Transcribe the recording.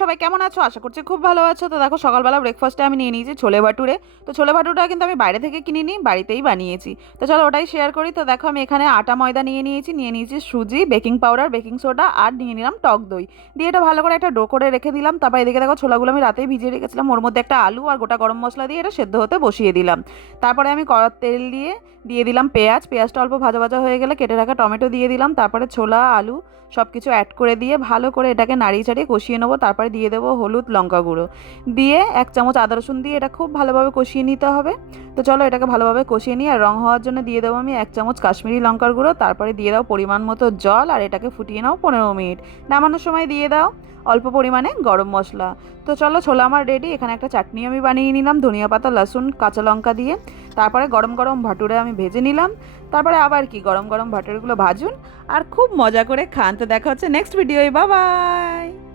সবাই কেমন আছো? আশা করছি খুব ভালো আছো। তো দেখো সকালবেলা ব্রেকফাস্টে আমি নিয়ে নিয়েছি ছোলে ভাটুরে। তো ছোলে ভাটুরটা কিন্তু আমি বাইরে থেকে কিনিনি, বাড়িতেই বানিয়েছি। তো চলো ওটাই শেয়ার করি। তো দেখো আমি এখানে আটা ময়দা নিয়ে নিয়েছি সুজি, বেকিং পাউডার, বেকিং সোডা আর নিয়ে নিলাম টক দই। দিয়ে এটা ভালো করে একটা ডো করে রেখে দিলাম। তারপর এদিকে দেখো ছোলাগুলো আমি রাতেই ভিজিয়ে রেখেছিলাম, ওর মধ্যে একটা আলু আর গোটা গরম মশলা দিয়ে এটা সেদ্ধ হতে বসিয়ে দিলাম। তারপরে আমি কড়ার তেল দিয়ে দিলাম পেঁয়াজটা অল্প ভাজা ভাজা হয়ে গেলে কেটে রাখা টমেটো দিয়ে দিলাম। তারপরে ছোলা আলু সব কিছু অ্যাড করে দিয়ে ভালো করে এটাকে নাড়িয়ে চাড়িয়ে কষিয়ে নেবো। তারপরে দিয়ে দেবো হলুদ লঙ্কা গুঁড়ো, দিয়ে 1 চামচ আদা রসুন দিয়ে এটা খুব ভালোভাবে কষিয়ে নিতে হবে। তো চলো এটাকে ভালোভাবে কষিয়ে নিই। আর রং হওয়ার জন্য দিয়ে দেবো আমি 1 চামচ কাশ্মীরি লঙ্কার গুঁড়ো। তারপরে দিয়ে দাও পরিমাণ মতো জল আর এটাকে ফুটিয়ে নাও 15 মিনিট। নামানোর সময় দিয়ে দাও অল্প পরিমাণে গরম মশলা। তো চলো ছোলা আমার রেডি। এখানে একটা চাটনি আমি বানিয়ে নিলাম ধনিয়া পাতা লসুন কাঁচা লঙ্কা দিয়ে। তারপরে গরম গরম ভাটুরে আমি ভেজে নিলাম। তারপরে আবার কি গরম গরম ভাটুরেগুলো ভাজুন আর খুব মজা করে খান। তো দেখা হচ্ছে নেক্সট ভিডিওয়, বাই বাই।